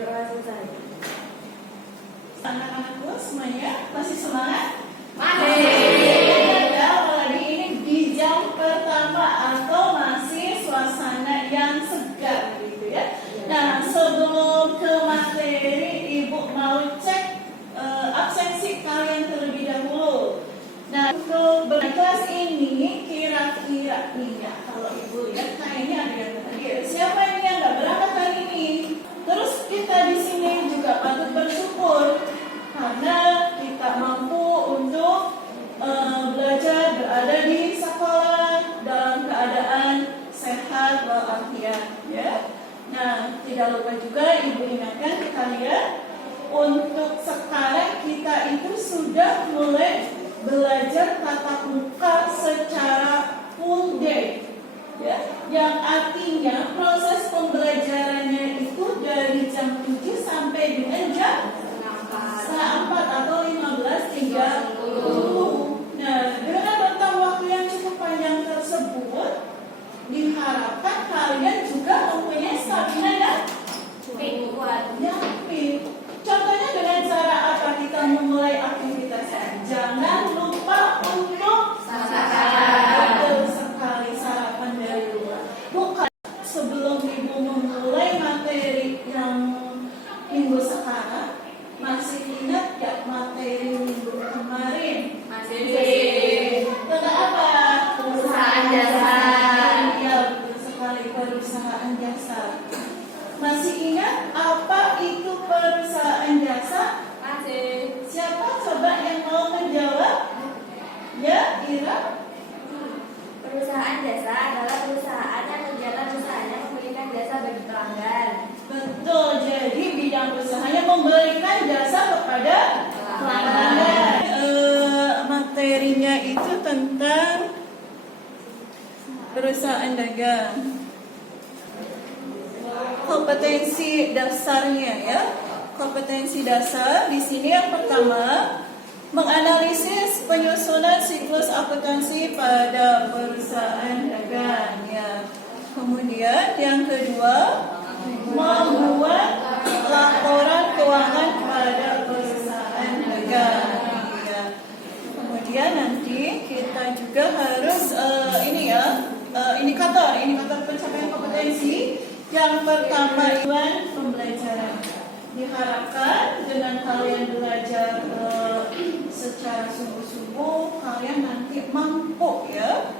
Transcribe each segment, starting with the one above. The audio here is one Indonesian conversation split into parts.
selesai. Anak-anakku semuanya masih semangat? Masih. Ya, apalagi ini di jam pertama atau masih suasana yang segar gitu ya. Nah, sebelum ke materi, Ibu mau cek absensi kalian terlebih dahulu. Nah, untuk berkelas ini kira-kira nih ya, kalau Ibu lihat kayaknya ada yang hadir. Siapa ini yang nggak berangkat hari ini? Terus kita di sini juga patut bersyukur karena kita mampu untuk belajar berada di sekolah dalam keadaan sehat walafiat ya. Nah, tidak lupa juga Ibu ingatkan ke kalian untuk sekarang kita itu sudah mulai belajar tatap muka secara full day ya, yang artinya proses pembelajarannya itu dari jam 7 sampai dengan jam 4 atau 15.30. Nah, dengan rentang waktu yang cukup panjang tersebut diharapkan kalian juga mempunyai stamina yang kuat. Contohnya dengan cara apa kita memulai aktivitasnya? Jangan lupa untuk betul sekali sarapan dari luar. Bukan sebelum Ibu memulai materi yang minggu sekarang, masih ingat gak materi minggu kemarin? Masih. Tentang apa? Perusahaan jasa. Ya, betul sekali, perusahaan jasa. Masih ingat apa itu perusahaan jasa? Masih. Siapa coba yang mau menjawab? Ya, Ira? Perusahaan jasa adalah perusahaan yang kegiatan usahanya memberikan jasa bagi pelanggan. Betul, jadi bidang usahanya memberikan jasa kepada pelanggan. Materinya itu tentang perusahaan dagang. Kompetensi dasarnya ya. Kompetensi dasar di sini yang pertama menganalisis penyusunan siklus akuntansi pada perusahaan dagang ya. Kemudian yang kedua membuat laporan keuangan pada perusahaan dagang ya. Kemudian nanti kita juga harus indikator pencapaian kompetensi. Yang pertama tujuan pembelajaran. Diharapkan dengan kalian belajar secara sungguh-sungguh, kalian nanti mampu ya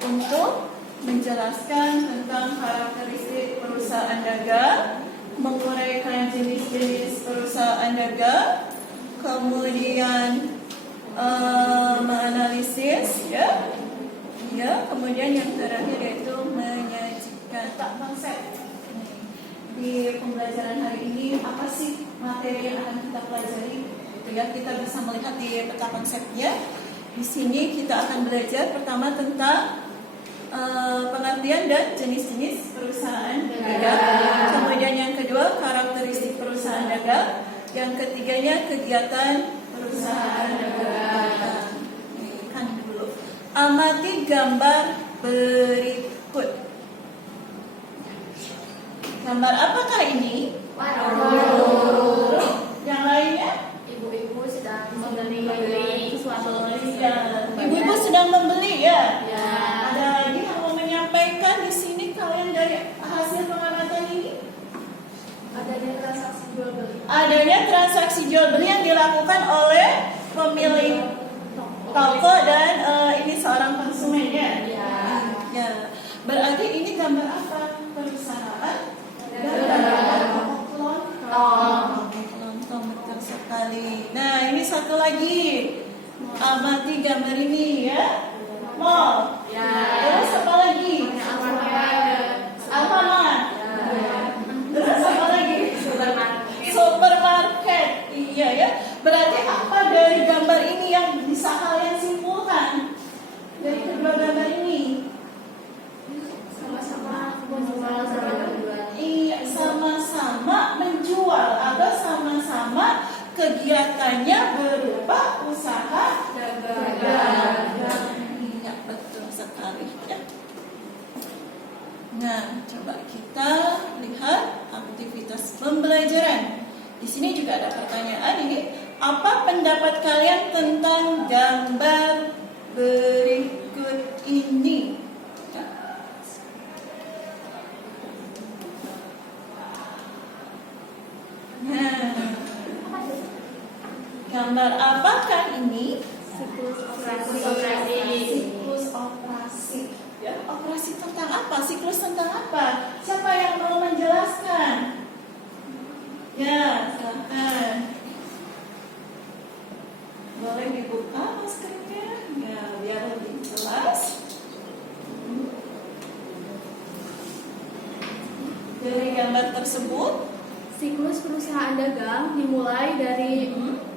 untuk menjelaskan tentang karakteristik perusahaan dagang, menguraikan jenis-jenis perusahaan dagang, kemudian menganalisis ya, kemudian yang terakhir yaitu menyajikan konsep. Di pembelajaran hari ini apa sih materi yang akan kita pelajari? Itu ya, kita bisa melihat di peta konsepnya. Di sini kita akan belajar pertama tentang pengertian dan jenis-jenis perusahaan dagang. Kemudian yang kedua karakteristik perusahaan dagang. Yang ketiganya kegiatan perusahaan dagang. Kan dulu. Amati gambar berikut. Gambar apakah ini? Waduh. Yang lainnya? Ibu-ibu sedang membeli sesuatu. Ibu-ibu sedang membeli ya? Ya. Ada lagi yang mau menyampaikan di sini kalian dari hasil pengamatan ini? Adanya transaksi jual beli. Adanya transaksi jual beli yang dilakukan oleh pemilik toko dan ini seorang konsumen ya? Ya. Berarti ini gambar apa? Perusahaan? Kelontong betul sekali. Nah, ini satu lagi. Amati gambar ini ya. Mall. Ya. Terus apa lagi? Alfamart. Terus apa lagi? Supermarket. Iya ya. Berarti apa dari gambar ini yang bisa kalian simpulkan dari kedua gambar ini? Sama-sama menjual Iya, sama-sama menjual atau sama-sama kegiatannya berupa usaha dagang. Iya, betul sekali ya. Nah, coba kita lihat aktivitas pembelajaran. Di sini juga ada pertanyaan ini. Apa pendapat kalian tentang gambar berikut ini? Nah, gambar apakah ini? Siklus Siklus operasi. Ya, operasi tentang apa? Siklus tentang apa? Siapa yang mau menjelaskan? Ya, silakan. Boleh dibuka maskernya? Ya, biar lebih jelas. Dari gambar tersebut, Siklus perusahaan dagang dimulai dari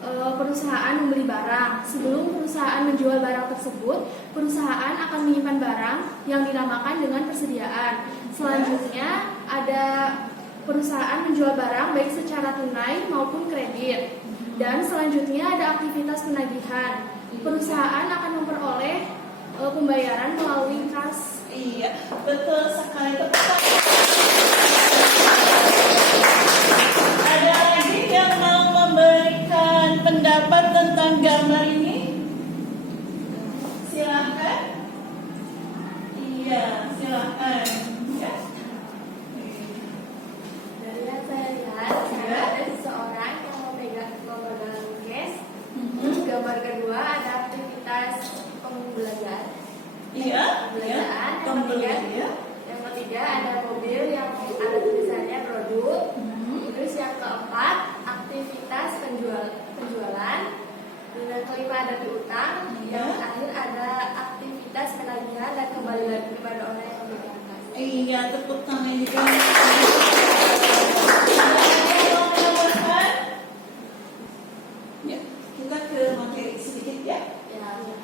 perusahaan membeli barang. Sebelum perusahaan menjual barang tersebut, perusahaan akan menyimpan barang yang dinamakan dengan persediaan. Selanjutnya ada perusahaan menjual barang baik secara tunai maupun kredit. Dan selanjutnya ada aktivitas penagihan. Perusahaan akan memperoleh pembayaran melalui kas. iya, betul sekali. Ada lagi yang mau memberikan pendapat tentang gambar ini? Silakan. Iya, silakan. Ya. Dari yang saya lihat, ada seseorang yang memegang cash. Gambar kedua ada aktivitas pembelajaran. Iya, iya. Pembelian ya. Yang ketiga ada mobil yang ada tulisannya produk. Terus yang keempat aktivitas penjualan. Dan yang kelima ada piutang. Yang terakhir ada aktivitas penagihan dan kembali lagi kepada orang yang memegang kas. Iya, tepuk tangan juga. Ada yang mau menambahkan? Ya, kita ke materi sedikit ya.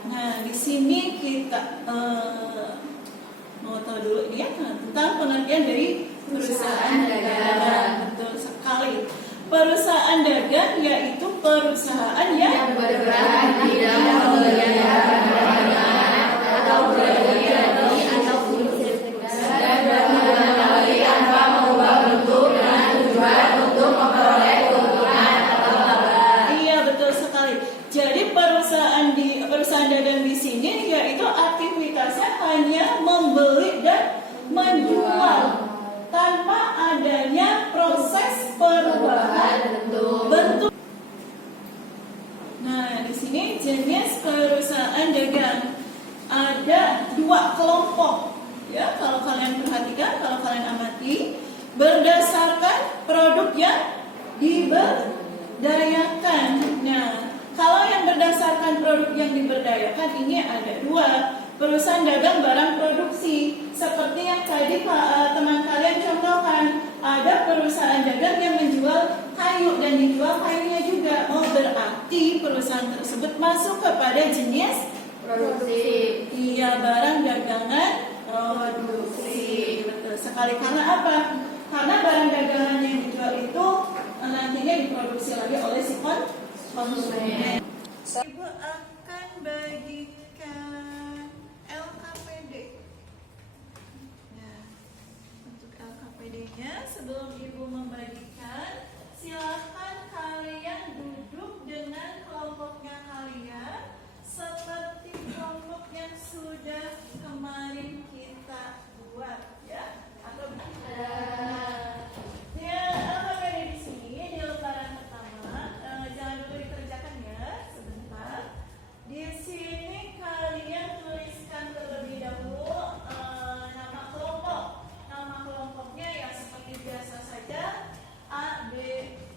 Nah, di sini kita mau tahu dulu ini ya tentang pengertian dari perusahaan dagang. Betul sekali. Perusahaan dagang yaitu perusahaan yang bergerak di bidang pembelian barang atau berjualan atau bisnis dan membeli tanpa mengubah bentuk dengan tujuan untuk memperoleh keuntungan atau laba. Iya, betul sekali. Jadi perusahaan dagang di sini yaitu aktivitasnya hanya membeli dan menjual tanpa adanya proses perubahan bentuk. Nah, di sini jenis perusahaan dagang ada dua kelompok. Ya, kalau kalian perhatikan, kalau kalian amati, berdasarkan produk yang diberdayakan. Nah, kalau yang berdasarkan produk yang diberdayakan ini ada dua. Perusahaan dagang barang produksi, seperti yang tadi teman kalian contohkan. Ada perusahaan dagang yang menjual kayu dan dijual kayunya juga. Oh, berarti perusahaan tersebut masuk kepada jenis Produksi. Iya, barang dagangan produksi. Betul sekali. Karena apa? Karena barang dagangan yang dijual itu nantinya diproduksi lagi oleh si konsumen. Ibu akan bagikan LKPD. Nah, untuk LKPD-nya sebelum Ibu membagikan, silakan kalian duduk dengan kelompoknya kalian seperti kelompok yang sudah kemarin kita buat ya. Atau ya, LKPD di sini di lembaran pertama jangan dulu dikerjakan ya, sebentar. Di sini kalian tuliskan terlebih dahulu nama kelompok. Nama kelompoknya ya seperti biasa saja, A, B,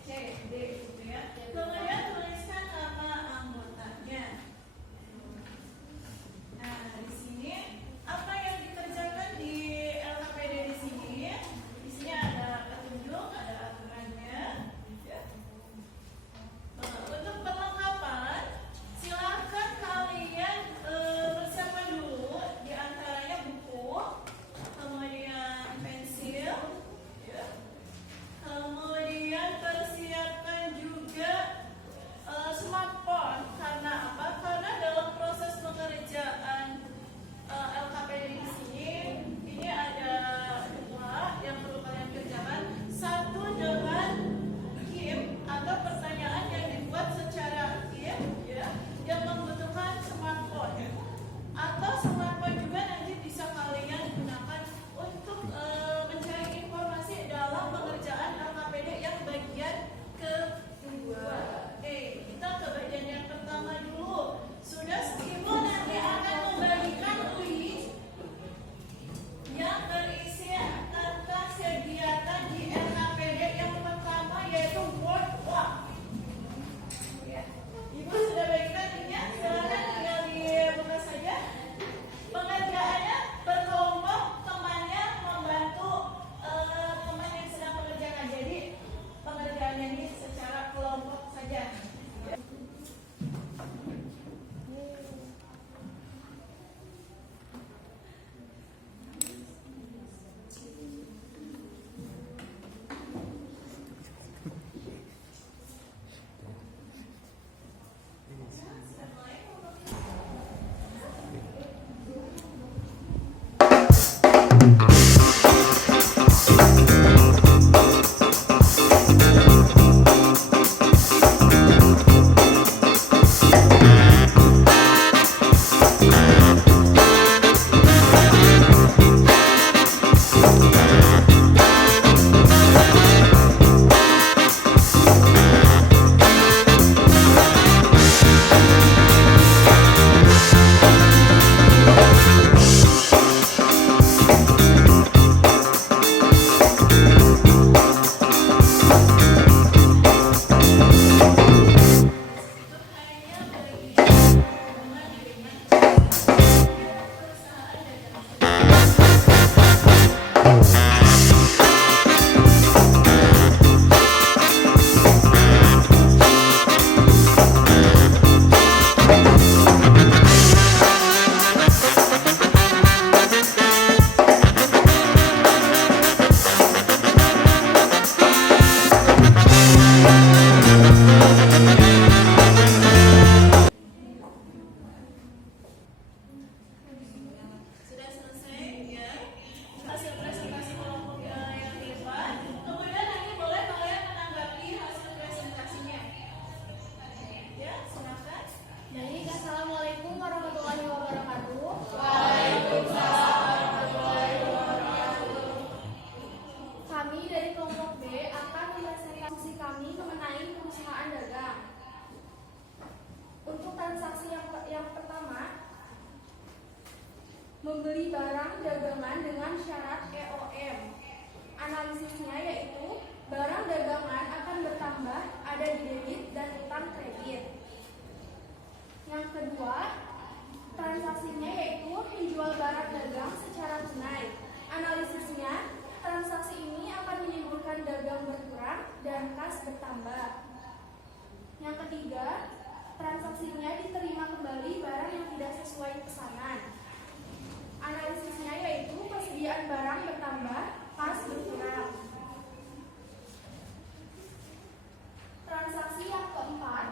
C, D gitu ya. Kemudian tuliskan nama anggotanya. Nah, di sini dan barang bertambah, kas berkurang. Transaksi yang keempat,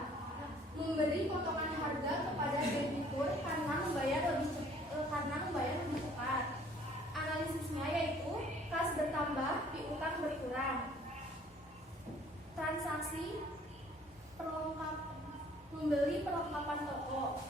memberi potongan harga kepada debitur karena membayar lebih cepat. Analisisnya yaitu kas bertambah, piutang berkurang. Transaksi membeli perlengkapan toko.